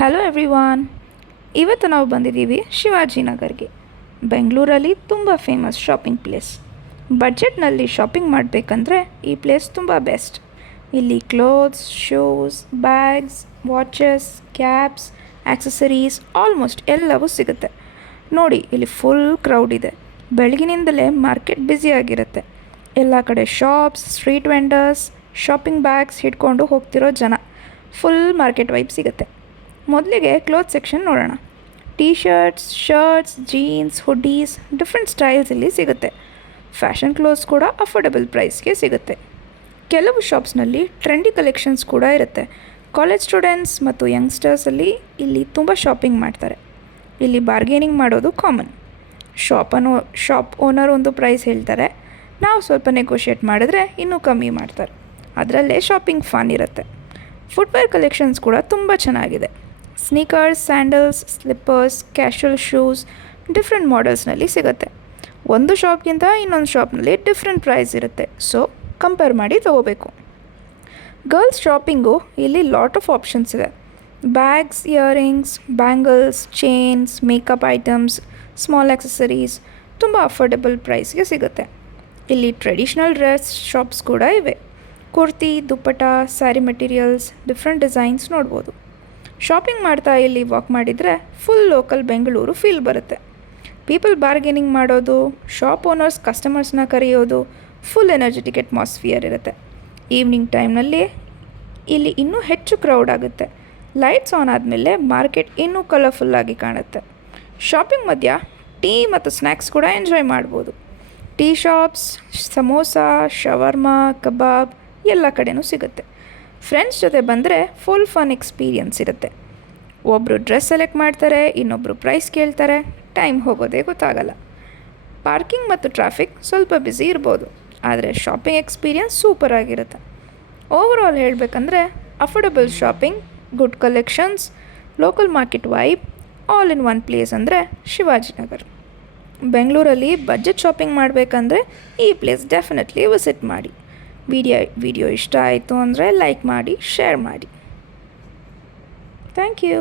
Hello everyone. ಇವತ್ತು ನಾವು ಬಂದಿದ್ದೀವಿ ಶಿವಾಜಿನಗರ್ಗೆ. ಬೆಂಗಳೂರಲ್ಲಿ ತುಂಬ ಫೇಮಸ್ ಶಾಪಿಂಗ್ ಪ್ಲೇಸ್. ಬಡ್ಜೆಟ್ನಲ್ಲಿ ಶಾಪಿಂಗ್ ಮಾಡಬೇಕಂದ್ರೆ ಈ ಪ್ಲೇಸ್ ತುಂಬ ಬೆಸ್ಟ್. ಇಲ್ಲಿ clothes, shoes, bags, watches, caps, accessories almost ಎಲ್ಲವೂ ಸಿಗುತ್ತೆ. ನೋಡಿ, ಇಲ್ಲಿ ಫುಲ್ ಕ್ರೌಡ್ ಇದೆ. ಬೆಳಗಿನಿಂದಲೇ ಮಾರ್ಕೆಟ್ ಬ್ಯುಸಿಯಾಗಿರುತ್ತೆ. ಎಲ್ಲ ಕಡೆ shops, street vendors, shopping bags ಹಿಡ್ಕೊಂಡು ಹೋಗ್ತಿರೋ ಜನ. ಫುಲ್ ಮಾರ್ಕೆಟ್ ವೈಬ್ ಸಿಗುತ್ತೆ. ಮೊದಲಿಗೆ ಕ್ಲೋತ್ ಸೆಕ್ಷನ್ ನೋಡೋಣ. T shirts, jeans, hoodies, different styles ಇಲ್ಲಿ ಸಿಗುತ್ತೆ. ಫ್ಯಾಷನ್ ಕ್ಲೋತ್ಸ್ ಕೂಡ ಅಫೋರ್ಡೆಬಲ್ ಪ್ರೈಸ್ಗೆ ಸಿಗುತ್ತೆ. ಕೆಲವು ಶಾಪ್ಸ್ನಲ್ಲಿ ಟ್ರೆಂಡಿ ಕಲೆಕ್ಷನ್ಸ್ ಕೂಡ ಇರುತ್ತೆ. ಕಾಲೇಜ್ ಸ್ಟೂಡೆಂಟ್ಸ್ ಮತ್ತು ಯಂಗ್ಸ್ಟರ್ಸಲ್ಲಿ ಇಲ್ಲಿ ತುಂಬ ಶಾಪಿಂಗ್ ಮಾಡ್ತಾರೆ. ಇಲ್ಲಿ ಬಾರ್ಗೇನಿಂಗ್ ಮಾಡೋದು ಕಾಮನ್. ಶಾಪ್ ಓನರ್ ಒಂದು ಪ್ರೈಸ್ ಹೇಳ್ತಾರೆ, ನಾವು ಸ್ವಲ್ಪ ನೆಗೋಷಿಯೇಟ್ ಮಾಡಿದ್ರೆ ಇನ್ನೂ ಕಮ್ಮಿ ಮಾಡ್ತಾರೆ. ಅದರಲ್ಲೇ ಶಾಪಿಂಗ್ ಫನ್ ಇರುತ್ತೆ. ಫುಟ್ವೇರ್ ಕಲೆಕ್ಷನ್ಸ್ ಕೂಡ ತುಂಬ ಚೆನ್ನಾಗಿದೆ. Sneakers, sandals, slippers, casual shoes different ಮಾಡೆಲ್ಸ್ನಲ್ಲಿ ಸಿಗುತ್ತೆ. ಒಂದು ಶಾಪ್ಗಿಂತ ಇನ್ನೊಂದು ಶಾಪ್ನಲ್ಲಿ ಡಿಫ್ರೆಂಟ್ ಪ್ರೈಸ್ ಇರುತ್ತೆ. ಸೊ ಕಂಪೇರ್ ಮಾಡಿ ತೊಗೋಬೇಕು. ಗರ್ಲ್ಸ್ ಶಾಪಿಂಗು ಇಲ್ಲಿ ಲಾಟ್ ಆಫ್ ಆಪ್ಷನ್ಸ್ ಇದೆ. Bags, earrings, bangles, chains, makeup items, small accessories ತುಂಬ ಅಫೋರ್ಡೆಬಲ್ ಪ್ರೈಸ್ಗೆ ಸಿಗುತ್ತೆ. ಇಲ್ಲಿ ಟ್ರೆಡಿಷ್ನಲ್ ಡ್ರೆಸ್ ಶಾಪ್ಸ್ ಕೂಡ ಇವೆ. Kurti, dupatta, sari materials, different designs ನೋಡ್ಬೋದು. ಶಾಪಿಂಗ್ ಮಾಡ್ತಾ ಇಲ್ಲಿ ವಾಕ್ ಮಾಡಿದರೆ ಫುಲ್ ಲೋಕಲ್ ಬೆಂಗಳೂರು ಫೀಲ್ ಬರುತ್ತೆ. ಪೀಪಲ್ ಬಾರ್ಗೇನಿಂಗ್ ಮಾಡೋದು, ಶಾಪ್ ಓನರ್ಸ್ ಕಸ್ಟಮರ್ಸ್ನ ಕರೆಯೋದು, ಫುಲ್ ಎನರ್ಜೆಟಿಕ್ ಅಟ್ಮಾಸ್ಫಿಯರ್ ಇರುತ್ತೆ. ಈವ್ನಿಂಗ್ ಟೈಮ್ನಲ್ಲಿ ಇಲ್ಲಿ ಇನ್ನೂ ಹೆಚ್ಚು ಕ್ರೌಡ್ ಆಗುತ್ತೆ. ಲೈಟ್ಸ್ ಆನ್ ಆದಮೇಲೆ ಮಾರ್ಕೆಟ್ ಇನ್ನೂ ಕಲರ್ಫುಲ್ಲಾಗಿ ಕಾಣುತ್ತೆ. ಶಾಪಿಂಗ್ ಮಧ್ಯ ಟೀ ಮತ್ತು ಸ್ನ್ಯಾಕ್ಸ್ ಕೂಡ ಎಂಜಾಯ್ ಮಾಡ್ಬೋದು. ಟೀ ಶಾಪ್ಸ್, ಸಮೋಸಾ, ಶವರ್ಮಾ, ಕಬಾಬ್ ಎಲ್ಲ ಕಡೆನೂ ಸಿಗುತ್ತೆ. ಫ್ರೆಂಡ್ಸ್ ಜೊತೆ ಬಂದರೆ ಫುಲ್ ಫನ್ ಎಕ್ಸ್ಪೀರಿಯನ್ಸ್ ಇರುತ್ತೆ. ಒಬ್ಬರು ಡ್ರೆಸ್ ಸೆಲೆಕ್ಟ್ ಮಾಡ್ತಾರೆ, ಇನ್ನೊಬ್ಬರು ಪ್ರೈಸ್ ಕೇಳ್ತಾರೆ. ಟೈಮ್ ಹೋಗೋದೇ ಗೊತ್ತಾಗಲ್ಲ. ಪಾರ್ಕಿಂಗ್ ಮತ್ತು ಟ್ರಾಫಿಕ್ ಸ್ವಲ್ಪ ಬ್ಯುಸಿ ಇರ್ಬೋದು, ಆದರೆ ಶಾಪಿಂಗ್ ಎಕ್ಸ್ಪೀರಿಯನ್ಸ್ ಸೂಪರ್ ಆಗಿರುತ್ತೆ. ಓವರಾಲ್ ಹೇಳಬೇಕಂದ್ರೆ affordable shopping, good collections, local market vibe all in one place ಅಂದರೆ ಶಿವಾಜಿನಗರ್. ಬೆಂಗಳೂರಲ್ಲಿ ಬಜೆಟ್ ಶಾಪಿಂಗ್ ಮಾಡಬೇಕಂದ್ರೆ ಈ ಪ್ಲೇಸ್ ಡೆಫಿನೆಟ್ಲಿ ವಿಸಿಟ್ ಮಾಡಿ. ವಿಡಿಯೋ ಇಷ್ಟ ಆಯಿತು ಅಂದರೆ ಲೈಕ್ ಮಾಡಿ, ಶೇರ್ ಮಾಡಿ. Thank you.